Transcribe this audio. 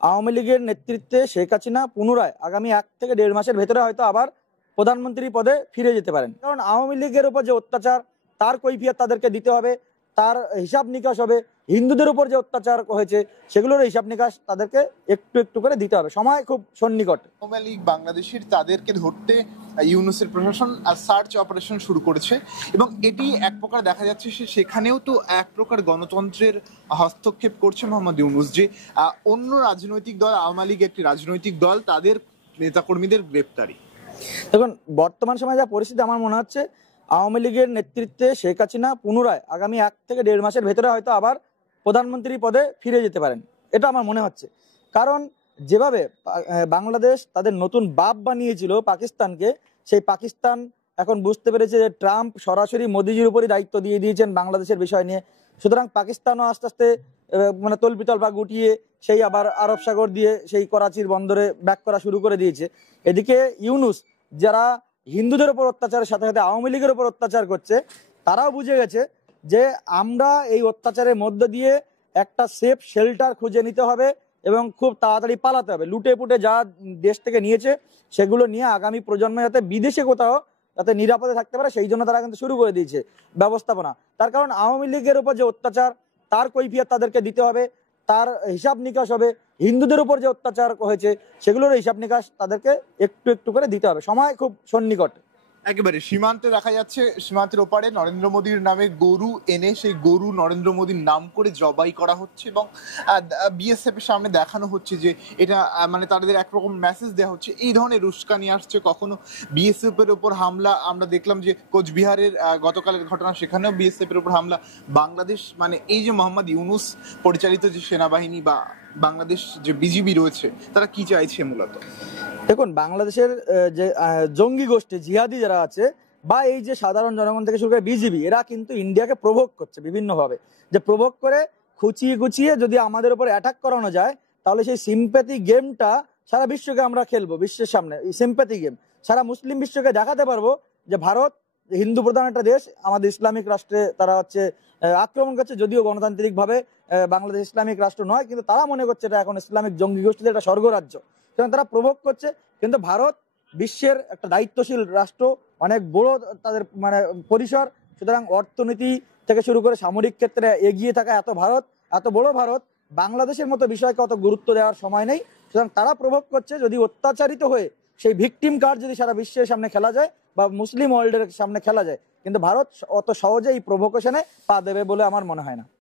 আওয়ামী লীগের নেতৃত্বে শেখ হাসিনা পুনরায় আগামী 1 থেকে 1.5 মাসের ভেতরে হয়তো আবার প্রধানমন্ত্রী পদে ফিরে যেতে পারেন। কারণ আওয়ামী লীগের উপর যে অত্যাচার, তার কৈফিয়ত তাদেরকে দিতে হবে, তার হিসাব নিকাশ হবে। হিন্দুদের উপর যে অত্যাচার হয়েছে সেগুলোর হিসাব নিকাশ তাদেরকে একটু একটু করে দিতে হবে। সময় খুব সন্নিকট। আওয়ামী লীগ বাংলাদেশের তাদেরকে ধরতে ইউনূসের প্রশাসন সার্চ অপারেশন শুরু করেছে এবং এটি এক প্রকার দেখা যাচ্ছে সেখানেও তো এক প্রকার গণতন্ত্রের হস্তক্ষেপ করছে মোহাম্মদ ইউনূস, যে অন্য রাজনৈতিক দল, আওয়ামী লীগ একটি রাজনৈতিক দল, তাদের নেতাকর্মীদের গ্রেপ্তারি। দেখুন, বর্তমান সময়ে যা পরিস্থিতি, আমার মনে হচ্ছে আওয়ামী লীগের নেতৃত্বে শেখ হাসিনা পুনরায় আগামী 1 থেকে 1.5 মাসের ভেতরে হয়তো আবার প্রধানমন্ত্রী পদে ফিরে যেতে পারেন, এটা আমার মনে হচ্ছে। কারণ যেভাবে বাংলাদেশ তাদের নতুন বাপ বানিয়েছিল পাকিস্তানকে, সেই পাকিস্তান এখন বুঝতে পেরেছে যে ট্রাম্প সরাসরি মোদিজির উপরই দায়িত্ব দিয়ে দিয়েছেন বাংলাদেশের বিষয় নিয়ে। সুতরাং পাকিস্তানও আস্তে আস্তে মানে তল্পিতল বা গুটিয়ে সেই আবার আরব সাগর দিয়ে সেই করাচির বন্দরে ব্যাক করা শুরু করে দিয়েছে। এদিকে ইউনূস, যারা হিন্দুদের উপর অত্যাচারের সাথে সাথে আওয়ামী লীগের উপর অত্যাচার করছে, তারাও বুঝে গেছে যে আমরা এই অত্যাচারের মধ্য দিয়ে একটা সেফ শেল্টার খুঁজে নিতে হবে এবং খুব তাড়াতাড়ি পালাতে হবে। লুটে পুটে যা দেশ থেকে নিয়েছে সেগুলো নিয়ে আগামী প্রজন্ম যাতে বিদেশে কোথাও যাতে নিরাপদে থাকতে পারে, সেই জন্য তারা কিন্তু শুরু করে দিয়েছে ব্যবস্থাপনা। তার কারণ আওয়ামী লীগের উপর যে অত্যাচার, তার কৈফিয়ত তাদেরকে দিতে হবে, তার হিসাব নিকাশ হবে। হিন্দুদের উপর যে অত্যাচার হয়েছে সেগুলোর হিসাব নিকাশ তাদেরকে একটু একটু করে দিতে হবে। সময় খুব সন্নিকট। একেবারে সীমান্তে দেখা যাচ্ছে, সীমান্তের ওপারে নরেন্দ্র মোদীর নামে গরু এনে সেই গরু নরেন্দ্র মোদীর নাম করে জবাই করা হচ্ছে এবং বিএসএফ এর সামনে দেখানো হচ্ছে যে এটা মানে তাদের একরকম মেসেজ দেওয়া হচ্ছে। এই ধরনের উস্কানি আসছে। কখনো বিএসএফ এর উপর হামলা আমরা দেখলাম, যে কোচবিহারের গতকালের ঘটনা, সেখানেও বিএসএফ এর উপর হামলা। বাংলাদেশ মানে এই যে মোহাম্মদ ইউনূস পরিচালিত যে সেনাবাহিনী বা বাংলাদেশ যে বিজিবি রয়েছে, তারা কি চাইছে মূলত? দেখুন, বাংলাদেশের যে জঙ্গি গোষ্ঠী জিহাদি যারা আছে বা এই যে সাধারণ জনগণ থেকে শুরু করে বিজিবি, এরা কিন্তু ইন্ডিয়াকে প্রভোগ করছে বিভিন্নভাবে। যে প্রভোগ করে খুচিয়ে খুচিয়ে যদি আমাদের উপর অ্যাটাক করানো যায়, তাহলে সেই সিম্প্যাথি গেমটা সারা বিশ্বকে আমরা খেলবো। বিশ্বের সামনে এই সিম্প্যাথি গেম সারা মুসলিম বিশ্বকে দেখাতে পারবো যে ভারত হিন্দু প্রধান একটা দেশ, আমাদের ইসলামিক রাষ্ট্রে তারা হচ্ছে আক্রমণ করছে। যদিও গণতান্ত্রিক ভাবে বাংলাদেশ ইসলামিক রাষ্ট্র নয়, কিন্তু তারা মনে করছে এটা এখন ইসলামিক জঙ্গি গোষ্ঠীদের একটা স্বর্গরাজ্য। সুতরাং তারা প্রভোগ করছে। কিন্তু ভারত বিশ্বের একটা দায়িত্বশীল রাষ্ট্র, অনেক বড় তাদের মানে পরিসর। সুতরাং অর্থনীতি থেকে শুরু করে সামরিক ক্ষেত্রে এগিয়ে থাকা এত বড় ভারত, বাংলাদেশের মতো বিষয়কে অত গুরুত্ব দেওয়ার সময় নেই। সুতরাং তারা প্রভোগ করছে। যদি অত্যাচারিত হয়ে সেই ভিকটিম কার্ড যদি সারা বিশ্বের সামনে খেলা যায় বা মুসলিম ওয়ার্ল্ডের সামনে খেলা যায়, কিন্তু ভারত অত সহজে এই প্রভোকেশনে পা দেবে বলে আমার মনে হয় না।